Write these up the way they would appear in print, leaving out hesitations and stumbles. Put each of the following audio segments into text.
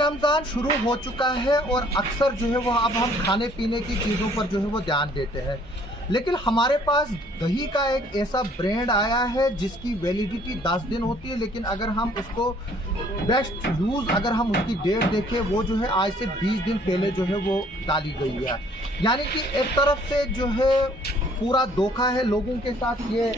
रमज़ान शुरू हो चुका है और अक्सर जो है वो अब हम खाने पीने की चीज़ों पर जो है वो ध्यान देते हैं, लेकिन हमारे पास दही का एक ऐसा ब्रांड आया है जिसकी वैलिडिटी 10 दिन होती है, लेकिन अगर हम उसको बेस्ट यूज़ अगर हम उसकी डेट देखें वो जो है आज से 20 दिन पहले जो है वो डाली गई है। यानी कि एक तरफ से जो है पूरा धोखा है लोगों के साथ। ये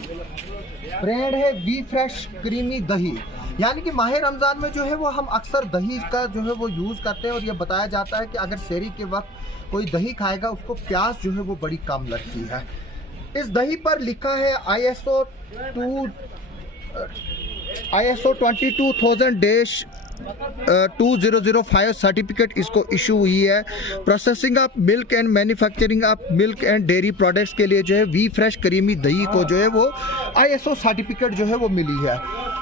ब्रांड है वी फ्रेश क्रीमी दही। यानी कि माह रमज़ान में जो है वो हम अक्सर दही का जो है वो यूज़ करते हैं और ये बताया जाता है कि अगर सेहरी के वक्त कोई दही खाएगा उसको प्यास जो है वो बड़ी कम लगती है। इस दही पर लिखा है ISO 22005 सर्टिफिकेट इसको इशू हुई है। Processing of milk and manufacturing of milk and dairy products के लिए जो है वी फ्रेश क्रीमी दही को जो है वो ISO सर्टिफिकेट जो है वो मिली है।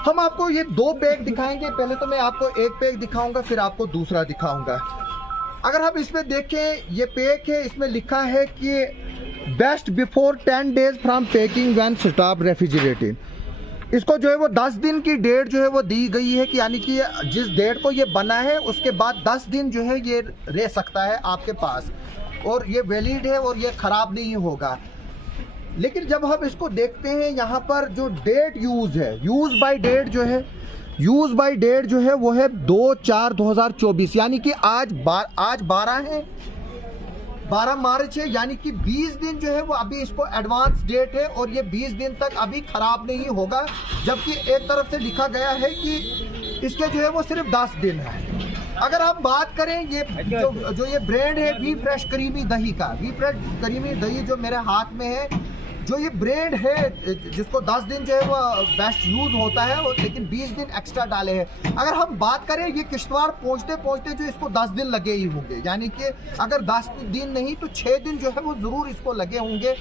हम आपको ये 2 पैक दिखाएंगे। पहले तो मैं आपको एक पैक दिखाऊंगा, फिर आपको दूसरा दिखाऊंगा। अगर हम इसमें देखें, ये पैक है, इसमें लिखा है कि best before 10 days from packing when stop refrigerating. इसको जो है वो 10 दिन की डेट जो है वो दी गई है कि यानी कि जिस डेट को ये बना है उसके बाद 10 दिन जो है ये रह सकता है आपके पास और ये वैलिड है और ये ख़राब नहीं होगा। लेकिन जब हम इसको देखते हैं यहाँ पर जो डेट यूज़ है, यूज़ बाय डेट जो है वो है 2/4/2024। यानी कि आज 12 है, 12 मार्च है, यानी कि 20 दिन जो है वो अभी इसको एडवांस डेट है और ये 20 दिन तक अभी ख़राब नहीं होगा। जबकि एक तरफ से लिखा गया है कि इसके जो है वो सिर्फ 10 दिन है। अगर हम बात करें ये जो ये ब्रांड है वी फ्रेश क्रीमी दही का, वी फ्रेश क्रीमी दही जो मेरे हाथ में है, जो ये ब्रांड है जिसको 10 दिन जो है वो बेस्ट यूज़ होता है और लेकिन 20 दिन एक्स्ट्रा डाले हैं। अगर हम बात करें ये किश्तवाड़ पहुंचते जो इसको 10 दिन लगे ही होंगे, यानी कि अगर 10 दिन नहीं तो 6 दिन जो है वो ज़रूर इसको लगे होंगे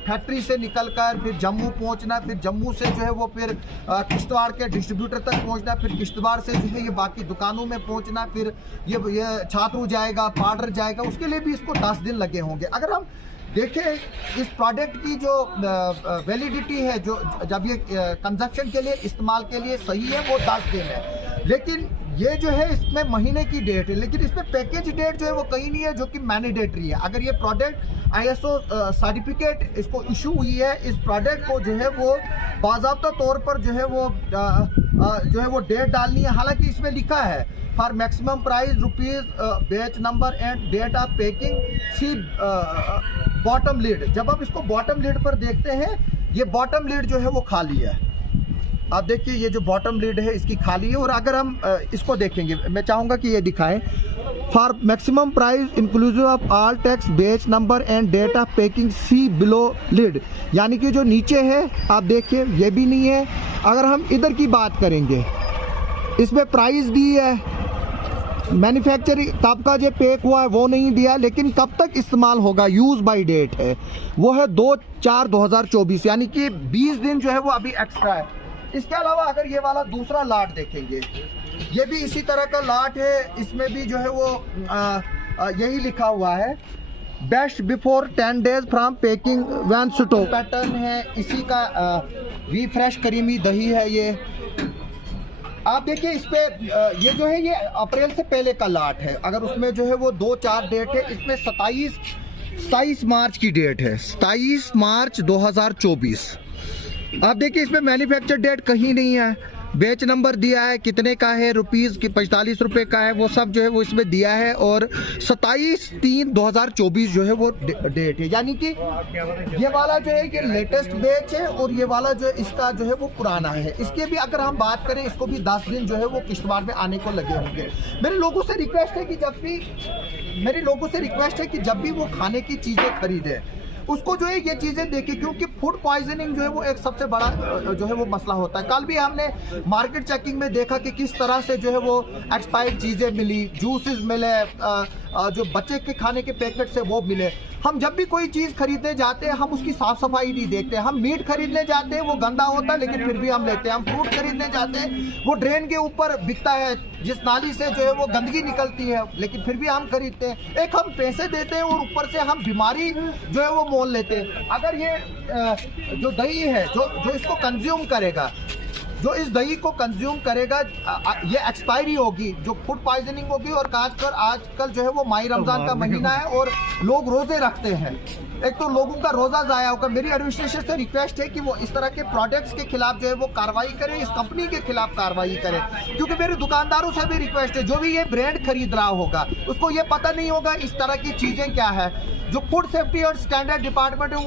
फैक्ट्री से निकलकर फिर जम्मू पहुंचना, फिर जम्मू से जो है वो फिर किश्तवाड़ के डिस्ट्रीब्यूटर तक पहुंचना, फिर किश्तवाड़ से जो है ये बाकी दुकानों में पहुंचना, फिर ये छात्रू जाएगा, पाउडर जाएगा, उसके लिए भी इसको 10 दिन लगे होंगे। अगर हम देखें इस प्रोडक्ट की जो वैलिडिटी है, जो जब ये कंजप्शन के लिए इस्तेमाल के लिए सही है वो 10 दिन है, लेकिन ये जो है इसमें महीने की डेट है, लेकिन इसमें पैकेज डेट जो है वो कहीं नहीं है जो कि मैंडेटरी है। अगर ये प्रोडक्ट ISO सर्टिफिकेट इसको इशू हुई है, इस प्रोडक्ट को जो है वो बाज़ाब्ता तौर पर जो है वो डेट डालनी है। हालांकि इसमें लिखा है for maximum price rupees batch number and date of packing see bottom lid. जब आप इसको बॉटम लीड पर देखते हैं, ये बॉटम लीड जो है वो खाली है। आप देखिए ये जो बॉटम लीड है इसकी खाली है। और अगर हम इसको देखेंगे, मैं चाहूँगा कि ये दिखाएं for maximum price inclusive of all tax batch number and date of packing see below lid. यानी कि जो नीचे है आप देखिए ये भी नहीं है। अगर हम इधर की बात करेंगे, इसमें प्राइस दी है, मैन्युफैक्चरिंग कब का जो पैक हुआ है वो नहीं दिया, लेकिन कब तक इस्तेमाल होगा यूज़ बाय डेट है वो है 2/4/2024। यानी कि 20 दिन जो है वो अभी एक्स्ट्रा है। इसके अलावा अगर ये वाला दूसरा लाट देखेंगे, ये भी इसी तरह का लाट है। इसमें भी जो है वो यही लिखा हुआ है best before 10 days from packing when store. Pattern है इसी का, वी फ्रेश क्रीमी दही है ये। आप देखिए इस पे ये जो है ये अप्रैल से पहले का लाट है। अगर उसमें जो है वो 2-4 डेट है, इसमें 27 मार्च की डेट है, 27 मार्च 2024। आप देखिए इसमें मैन्युफैक्चर डेट कहीं नहीं है, बैच नंबर दिया है, कितने का है, रुपीज़ की 45 रुपये का है, वो सब जो है वो इसमें दिया है और 27/3/2024 जो है वो डेट है। यानी कि ये वाला जो है ये लेटेस्ट बैच है और ये वाला जो है इसका जो है वो पुराना है। इसके भी अगर हम बात करें, इसको भी 10 दिन जो है वो किश्तवाड़ में आने को लगे होंगे। मेरे लोगों से रिक्वेस्ट है कि जब भी वो खाने की चीज़ें खरीदें उसको जो है ये चीज़ें देखिए, क्योंकि फूड पॉइजनिंग जो है वो एक सबसे बड़ा जो है वो मसला होता है। कल भी हमने मार्केट चेकिंग में देखा कि किस तरह से जो है वो एक्सपायर्ड चीज़ें मिली, जूसेस मिले, जो बच्चे के खाने के पैकेट से वो मिले। हम जब भी कोई चीज़ खरीदने जाते हैं हम उसकी साफ़ सफाई नहीं देखते। हम मीट खरीदने जाते हैं वो गंदा होता है लेकिन फिर भी हम लेते हैं। हम फ्रूट खरीदने जाते हैं वो ड्रेन के ऊपर बिकता है, जिस नाली से जो है वो गंदगी निकलती है, लेकिन फिर भी हम खरीदते हैं। एक हम पैसे देते हैं और ऊपर से हम बीमारी जो है वो मोल लेते हैं। अगर ये जो दही है जो इसको कंज्यूम करेगा जो इस दही को कंज्यूम करेगा ये एक्सपायरी होगी, जो फूड पॉइजनिंग होगी। और खासकर आजकल जो है वो माही रमजान का महीना है और लोग रोजे रखते हैं, एक तो लोगों का रोजा जाया होगा। मेरी एडमिनिस्ट्रेशन से रिक्वेस्ट है कि वो इस तरह के प्रोडक्ट्स के खिलाफ जो है वो कार्रवाई करे, इस कंपनी के खिलाफ कार्रवाई करे। क्योंकि मेरे दुकानदारों से भी रिक्वेस्ट है, जो भी ये ब्रांड खरीद रहा होगा उसको ये पता नहीं होगा इस तरह की चीजें क्या है। जो फूड सेफ्टी और स्टैंडर्ड डिपार्टमेंट है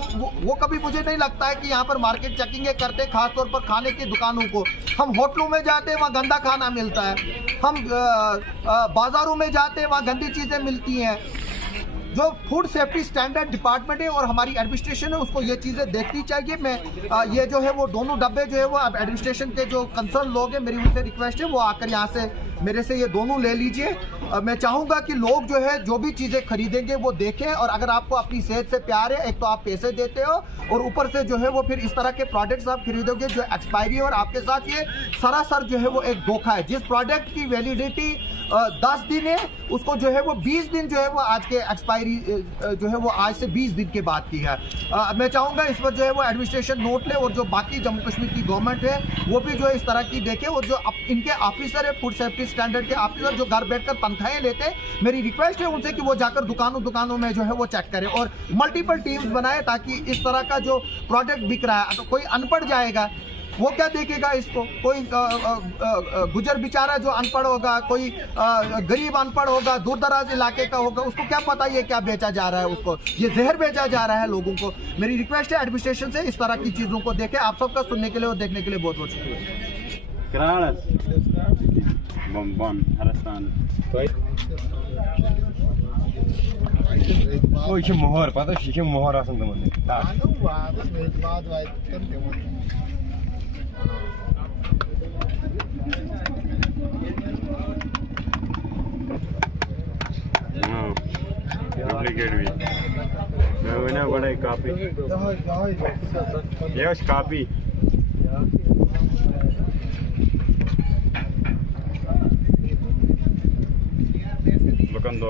वो कभी मुझे नहीं लगता है कि यहाँ पर मार्केट चेकिंग करते, खासतौर पर खाने की दुकानों को। हम होटलों में जाते हैं, वहाँ गंदा खाना मिलता है, हम बाजारों में जाते हैं, वहाँ गंदी चीजें मिलती हैं। जो फूड सेफ्टी स्टैंडर्ड डिपार्टमेंट है और हमारी एडमिनिस्ट्रेशन है उसको ये चीज़ें देखनी चाहिए। मैं ये जो है वो दोनों डब्बे जो है वो अब एडमिनिस्ट्रेशन के जो कंसर्न लोग हैं, मेरी उनसे रिक्वेस्ट है वो आकर यहाँ से मेरे से ये दोनों ले लीजिए। मैं चाहूँगा कि लोग जो है जो भी चीज़ें खरीदेंगे वो देखें, और अगर आपको अपनी सेहत से प्यार है, एक तो आप पैसे देते हो और ऊपर से जो है वो फिर इस तरह के प्रोडक्ट्स आप खरीदोगे जो एक्सपायरी है, और आपके साथ ये सरासर जो है वो एक धोखा है। जिस प्रोडक्ट की वैलिडिटी 10 दिन है उसको जो है वो 20 दिन जो है वो आज के एक्सपायरी जो है वो आज से 20 दिन के बाद की है। मैं चाहूँगा इस पर जो है वो एडमिनिस्ट्रेशन नोट ले, और जो बाकी जम्मू कश्मीर की गवर्नमेंट है वो भी जो है इस तरह की देखे, और जो इनके ऑफिसर है फूड सेफ्टी स्टैंडर्ड के ऑफिसर जो घर बैठकर तनख्वाहें लेते हैं, मेरी रिक्वेस्ट है उनसे कि वो जाकर दुकानों में जो है वो चेक करें और मल्टीपल टीम्स बनाए, ताकि इस तरह का जो प्रोडक्ट बिक रहा है, तो कोई अनपढ़ जाएगा वो क्या देखेगा इसको, कोई गुजर बेचारा जो अनपढ़ होगा, कोई गरीब अनपढ़ होगा, दूर दराज इलाके का होगा, उसको क्या पता ये क्या बेचा जा रहा है, उसको ये जहर बेचा जा रहा है लोगों को। मेरी रिक्वेस्ट है एडमिनिस्ट्रेशन से इस तरह की चीज़ों को देखे। आप सबका सुनने के लिए और देखने के लिए बहुत बहुत शुक्रिया। मोहर पता मोहर डुप्लीकेट भी मैं बड़ा कापी ये कापी बकन दो